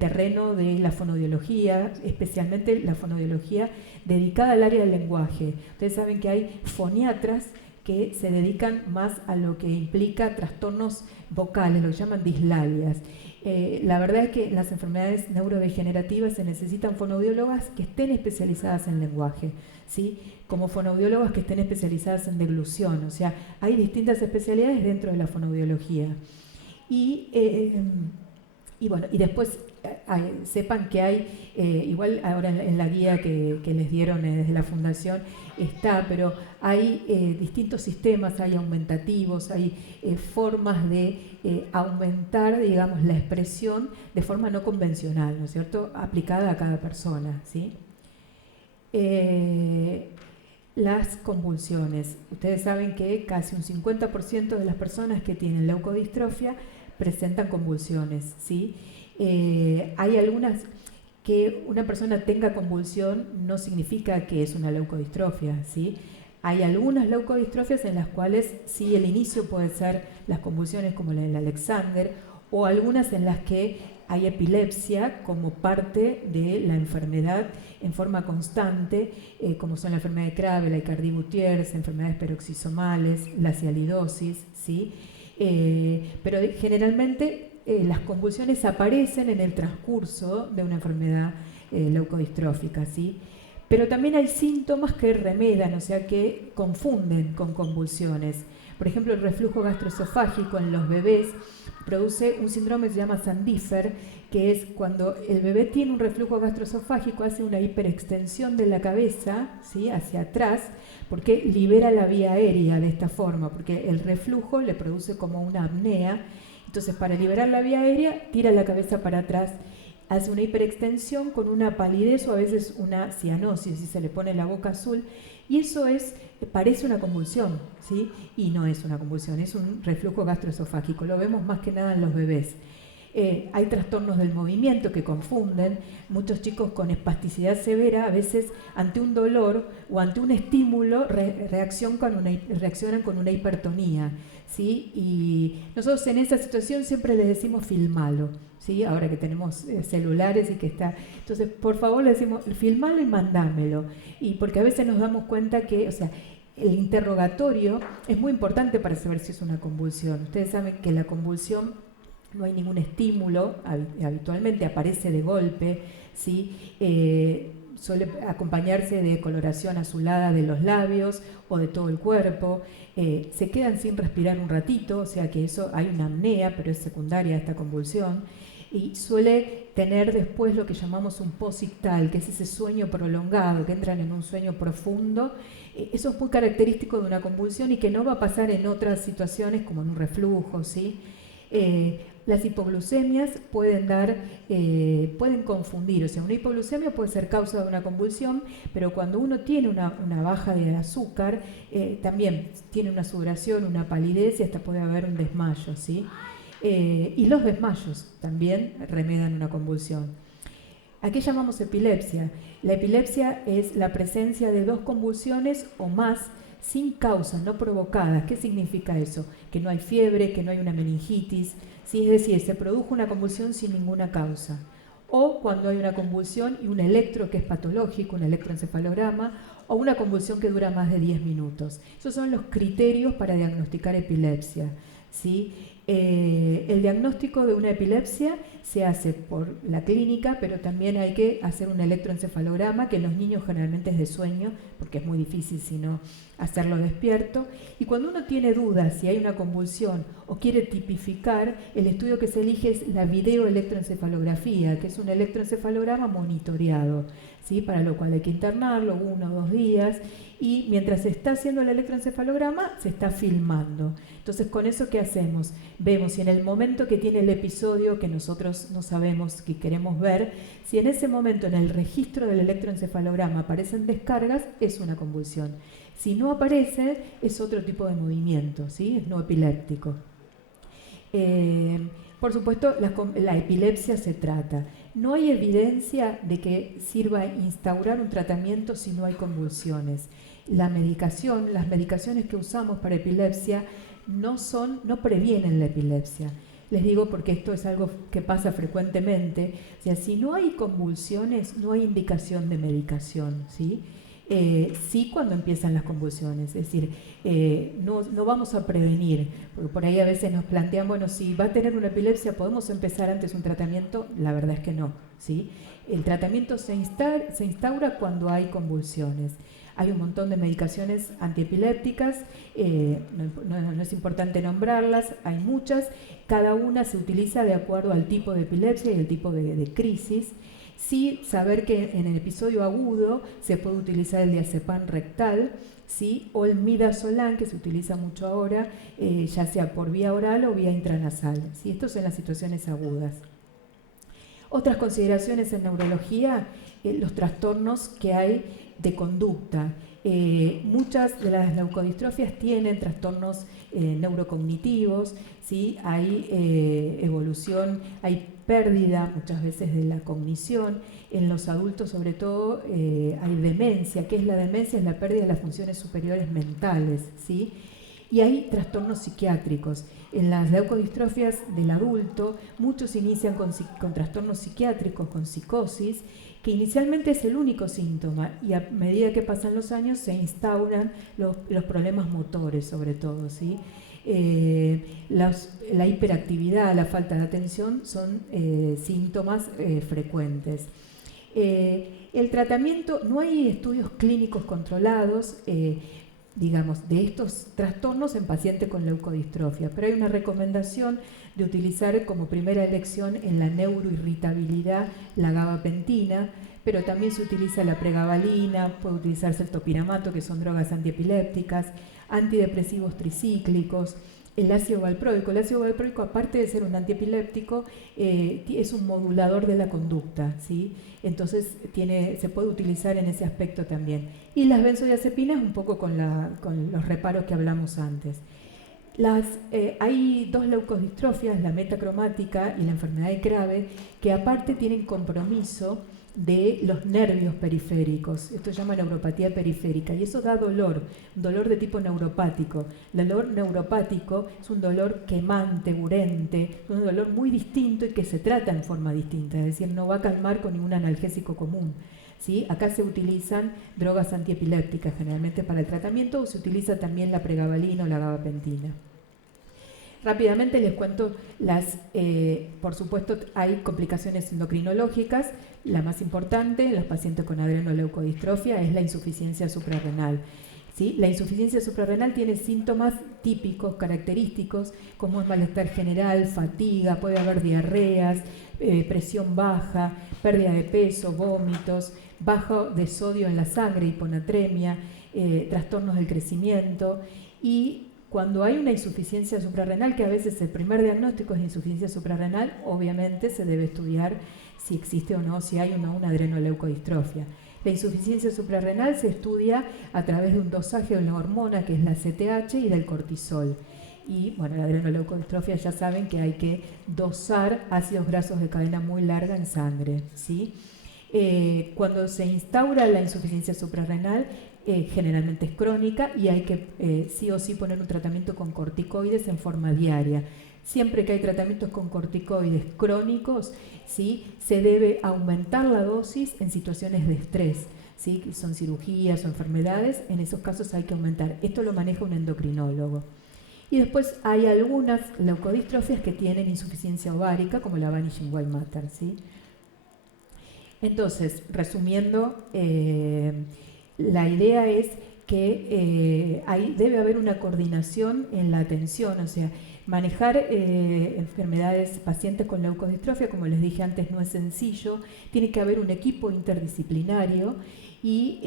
terreno de la fonoaudiología, especialmente la fonoaudiología dedicada al área del lenguaje. Ustedes saben que hay foniatras que se dedican más a lo que implica trastornos vocales, lo que llaman dislalias. La verdad es que en las enfermedades neurodegenerativas se necesitan fonoaudiólogas que estén especializadas en lenguaje, ¿sí? Como fonoaudiólogas que estén especializadas en deglución. O sea, hay distintas especialidades dentro de la fonoaudiología. Y bueno, y después sepan que hay, igual ahora en la guía que les dieron desde la fundación está, pero hay distintos sistemas, hay aumentativos, hay formas de aumentar, digamos, la expresión de forma no convencional, ¿no es cierto?, aplicada a cada persona, ¿sí? Las convulsiones. Ustedes saben que casi un 50% de las personas que tienen leucodistrofia presentan convulsiones, ¿sí? Hay algunas que una persona tenga convulsión no significa que es una leucodistrofia, ¿sí? Hay algunas leucodistrofias en las cuales sí el inicio puede ser las convulsiones como la del Alexander, o algunas en las que hay epilepsia como parte de la enfermedad en forma constante, como son la enfermedad de Krabbe, la Aicardi-Goutieres, enfermedades peroxisomales, la cialidosis, ¿sí? Pero generalmente las convulsiones aparecen en el transcurso de una enfermedad leucodistrófica, ¿sí? Pero también hay síntomas que remedan, o sea, que confunden con convulsiones. Por ejemplo, el reflujo gastroesofágico en los bebés produce un síndrome que se llama Sandifer, que es cuando el bebé tiene un reflujo gastroesofágico, hace una hiperextensión de la cabeza, ¿sí?, hacia atrás, porque libera la vía aérea de esta forma, porque el reflujo le produce como una apnea. Entonces, para liberar la vía aérea, tira la cabeza para atrás, hace una hiperextensión con una palidez o a veces una cianosis, y se le pone la boca azul, y eso parece una convulsión, ¿sí? Y no es una convulsión, es un reflujo gastroesofágico. Lo vemos más que nada en los bebés. Hay trastornos del movimiento que confunden. Muchos chicos con espasticidad severa a veces ante un dolor o ante un estímulo reaccionan con una hipertonía, ¿sí? Y nosotros en esa situación siempre les decimos filmalo, ¿sí? Ahora que tenemos celulares y que está... Entonces, por favor, le decimos filmalo y mandámelo. Y porque a veces nos damos cuenta que, o sea, el interrogatorio es muy importante para saber si es una convulsión. Ustedes saben que la convulsión no hay ningún estímulo, habitualmente aparece de golpe, ¿sí? Suele acompañarse de coloración azulada de los labios o de todo el cuerpo, se quedan sin respirar un ratito, o sea que eso hay una apnea, pero es secundaria a esta convulsión, y suele tener después lo que llamamos un posictal, que es ese sueño prolongado, que entran en un sueño profundo. Eso es muy característico de una convulsión y que no va a pasar en otras situaciones como en un reflujo, ¿sí? Las hipoglucemias pueden confundir, o sea, una hipoglucemia puede ser causa de una convulsión, pero cuando uno tiene una baja de azúcar, también tiene una sudoración, una palidez y hasta puede haber un desmayo, ¿sí? Y los desmayos también remedan una convulsión. ¿A qué llamamos epilepsia? La epilepsia es la presencia de dos convulsiones o más sin causa, no provocadas. ¿Qué significa eso? Que no hay fiebre, que no hay una meningitis, ¿sí? Es decir, se produjo una convulsión sin ninguna causa. O cuando hay una convulsión y un electro que es patológico, un electroencefalograma, o una convulsión que dura más de 10 minutos. Esos son los criterios para diagnosticar epilepsia, ¿sí? El diagnóstico de una epilepsia se hace por la clínica, pero también hay que hacer un electroencefalograma, que en los niños generalmente es de sueño, porque es muy difícil si no hacerlo despierto. Y cuando uno tiene dudas si hay una convulsión o quiere tipificar, el estudio que se elige es la videoelectroencefalografía, que es un electroencefalograma monitoreado, ¿sí? Para lo cual hay que internarlo 1 o 2 días, y mientras se está haciendo el electroencefalograma se está filmando. Entonces, con eso, ¿qué hacemos? Vemos si en el momento que tiene el episodio, que nosotros no sabemos, que queremos ver, si en ese momento en el registro del electroencefalograma aparecen descargas, es una convulsión. Si no aparece, es otro tipo de movimiento, ¿sí? Es no epiléptico. Por supuesto, la epilepsia se trata. No hay evidencia de que sirva instaurar un tratamiento si no hay convulsiones. Las medicaciones que usamos para epilepsia no previenen la epilepsia. Les digo porque esto es algo que pasa frecuentemente. O sea, si no hay convulsiones, no hay indicación de medicación, ¿sí? Sí, cuando empiezan las convulsiones, es decir, no vamos a prevenir, porque por ahí a veces nos plantean, bueno, si va a tener una epilepsia, ¿podemos empezar antes un tratamiento? La verdad es que no, ¿sí? El tratamiento se instaura cuando hay convulsiones. Hay un montón de medicaciones antiepilépticas, no es importante nombrarlas, hay muchas, cada una se utiliza de acuerdo al tipo de epilepsia y el tipo de crisis. Sí, saber que en el episodio agudo se puede utilizar el diazepam rectal, ¿sí? O el midazolam, que se utiliza mucho ahora, ya sea por vía oral o vía intranasal, ¿sí? Esto es en las situaciones agudas. Otras consideraciones en neurología, los trastornos que hay de conducta. Muchas de las leucodistrofias tienen trastornos neurocognitivos, ¿sí? Hay evolución, hay pérdida muchas veces de la cognición. En los adultos, sobre todo, hay demencia. ¿Qué es la demencia? Es la pérdida de las funciones superiores mentales, ¿sí? Y hay trastornos psiquiátricos. En las leucodistrofias del adulto, muchos inician con trastornos psiquiátricos, con psicosis, que inicialmente es el único síntoma, y a medida que pasan los años se instauran los problemas motores, sobre todo, ¿sí? La hiperactividad, la falta de atención son síntomas frecuentes. El tratamiento, no hay estudios clínicos controlados, digamos, de estos trastornos en pacientes con leucodistrofia, pero hay una recomendación de utilizar como primera elección en la neuroirritabilidad la gabapentina, pero también se utiliza la pregabalina, puede utilizarse el topiramato, que son drogas antiepilépticas, antidepresivos tricíclicos, el ácido valproico. El ácido valproico, aparte de ser un antiepiléptico, es un modulador de la conducta, ¿sí? Entonces se puede utilizar en ese aspecto también. Y las benzodiazepinas, un poco con los reparos que hablamos antes. Hay 2 leucodistrofias, la metacromática y la enfermedad de Krabbe, que aparte tienen compromiso de los nervios periféricos. Esto se llama neuropatía periférica y eso da dolor de tipo neuropático. El dolor neuropático es un dolor quemante, urente, un dolor muy distinto y que se trata en forma distinta, es decir, no va a calmar con ningún analgésico común, ¿sí? Acá se utilizan drogas antiepilépticas generalmente para el tratamiento, o se utiliza también la pregabalina o la gabapentina. Rápidamente les cuento, por supuesto hay complicaciones endocrinológicas. La más importante en los pacientes con adrenoleucodistrofia es la insuficiencia suprarrenal, ¿sí? La insuficiencia suprarrenal tiene síntomas típicos, característicos, como es malestar general, fatiga, puede haber diarreas, presión baja, pérdida de peso, vómitos, bajo de sodio en la sangre, hiponatremia, trastornos del crecimiento. Y cuando hay una insuficiencia suprarrenal, que a veces el primer diagnóstico es insuficiencia suprarrenal, obviamente se debe estudiar si existe o no, si hay o no una adrenoleucodistrofia. La insuficiencia suprarrenal se estudia a través de un dosaje de una hormona que es la CTH y del cortisol. Y bueno, la adrenoleucodistrofia ya saben que hay que dosar ácidos grasos de cadena muy larga en sangre, ¿sí? Cuando se instaura la insuficiencia suprarrenal, generalmente es crónica y hay que sí o sí poner un tratamiento con corticoides en forma diaria. Siempre que hay tratamientos con corticoides crónicos, ¿sí? Se debe aumentar la dosis en situaciones de estrés, ¿sí? Que son cirugías o enfermedades, en esos casos hay que aumentar. Esto lo maneja un endocrinólogo. Y después hay algunas leucodistrofias que tienen insuficiencia ovárica, como la Vanishing White Matter, ¿sí? Entonces, resumiendo, la idea es que debe haber una coordinación en la atención, o sea, manejar enfermedades, pacientes con leucodistrofia, como les dije antes, no es sencillo, tiene que haber un equipo interdisciplinario y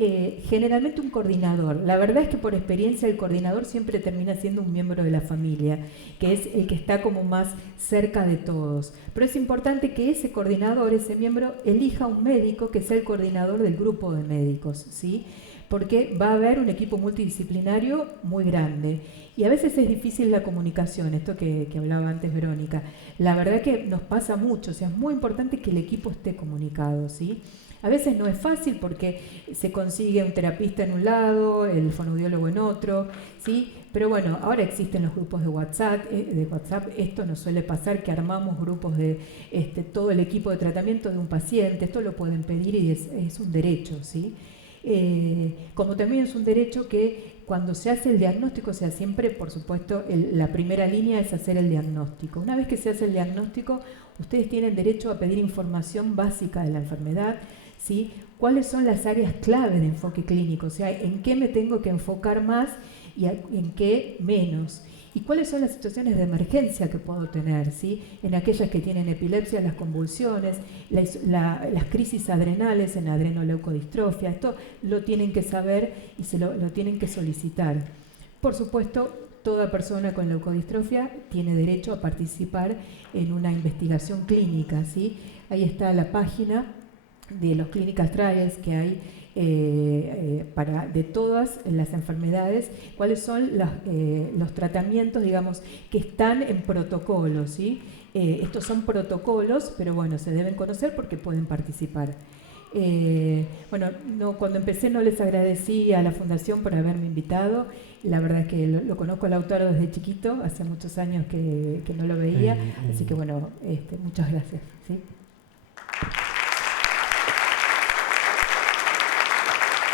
generalmente un coordinador. La verdad es que por experiencia el coordinador siempre termina siendo un miembro de la familia, que es el que está como más cerca de todos. Pero es importante que ese coordinador, ese miembro, elija un médico que sea el coordinador del grupo de médicos, ¿sí? Porque va a haber un equipo multidisciplinario muy grande. Y a veces es difícil la comunicación, esto que hablaba antes Verónica. La verdad que nos pasa mucho, o sea, es muy importante que el equipo esté comunicado, ¿sí? A veces no es fácil porque se consigue un terapista en un lado, el fonoaudiólogo en otro, ¿sí? Pero bueno, ahora existen los grupos de WhatsApp, esto nos suele pasar que armamos grupos de todo el equipo de tratamiento de un paciente, esto lo pueden pedir y es un derecho, ¿sí? Como también es un derecho que cuando se hace el diagnóstico, o sea, siempre, por supuesto, la primera línea es hacer el diagnóstico. Una vez que se hace el diagnóstico, ustedes tienen derecho a pedir información básica de la enfermedad, ¿sí? ¿Cuáles son las áreas clave de enfoque clínico? O sea, ¿en qué me tengo que enfocar más y en qué menos? ¿Y cuáles son las situaciones de emergencia que puedo tener? ¿Sí? En aquellas que tienen epilepsia, las convulsiones, las crisis adrenales en adrenoleucodistrofia. Esto lo tienen que saber y lo tienen que solicitar. Por supuesto, toda persona con leucodistrofia tiene derecho a participar en una investigación clínica, ¿sí? Ahí está la página de los clinical trials que hay de todas las enfermedades, cuáles son los tratamientos, digamos, que están en protocolo, ¿sí? Estos son protocolos, pero bueno, se deben conocer porque pueden participar. Cuando empecé no les agradecí a la Fundación por haberme invitado. La verdad es que lo conozco al autor desde chiquito, hace muchos años que no lo veía, así que bueno, muchas gracias, ¿sí?